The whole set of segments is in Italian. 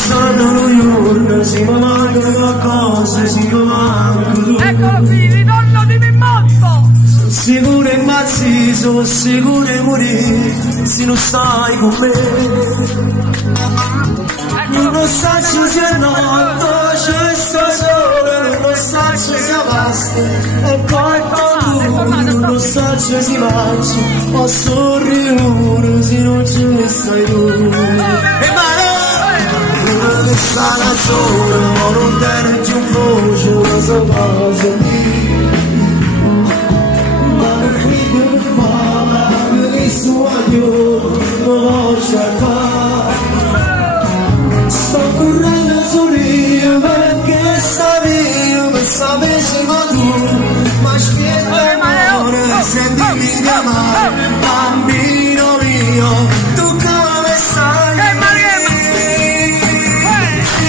passano lo giorno, si mi manca qualcosa, si mi manca tu. Eccolo qui, ritorno di Mimmotto. Sono sicuro e mazzi, sono sicuro di morire, se non stai con me. Non sacci se è notte, c'è sto sole, non sacci se basta, e poi non sacci si mangia, ho sorriso se non ci stai tu. E ma che sta da sola, ma non tenerti un voce, la sua cosa lì. Ma che figlio che fa, che lì su a Dio, non lo cercare. Sto correndo su io perché sapessi ma tu, ma aspetta amore, sentimi chiamare, bambino mio, tu come stai?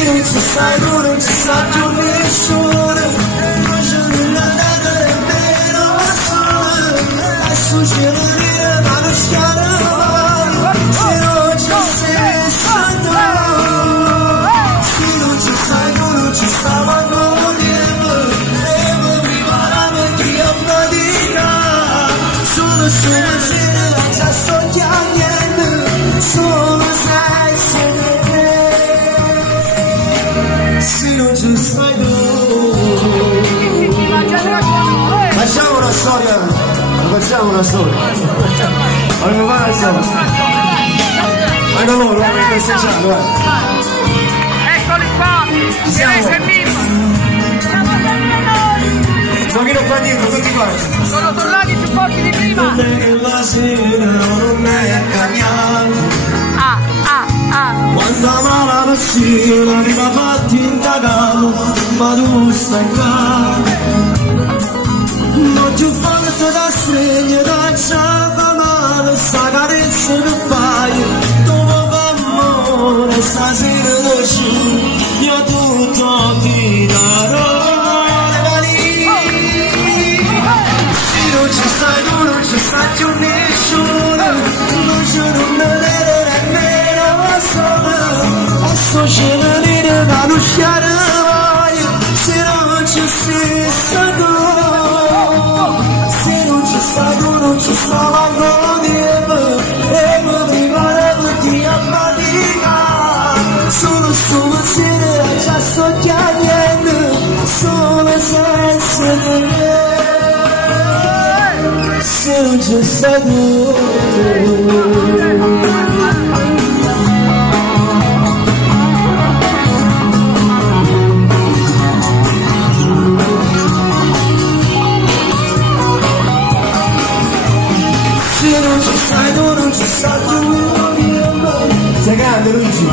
Non ci stai tu, non ci sta più nessuno, non c'è nulla da dare nemmeno a sole, adesso c'è da dire ma non schiara, se non ci sei stato. Ci stava con Dio e mi preparavo che ho fatica solo sera già sto chiamando solo senza te se non ci stai tu. Facciamo una storia, facciamo una storia, voglio fare una storia, ma non lo voglio festeggiare, guarda. Eccoli qua, Teresa e Mimmo. Siamo sempre noi. Un pochino qua dietro, tutti quanti. Sono tornati più forti di prima. Non è che la sera non è cambiato. Quando amava la mattina mi va fatti indagato, ma tu stai qua. Non più forte da stregno, da ciapa male, sta carezza che fai. Dopo amore, stasera lo giuro, io tutto ti darò. Non ci stai tu, non ci sta più nessuno, non c'è non me ne nemmeno a sopra, adesso c'è da dire da non uscire mai, se non ci sei stato, se non ci stai tu, non ci sta manco Dio, e mi preparavo di fatica, solo sto pensiero già sto chiamando, solo senza te. Se non c'è stato se non ci stai tu, non ci sta più. Sei grande Luigi.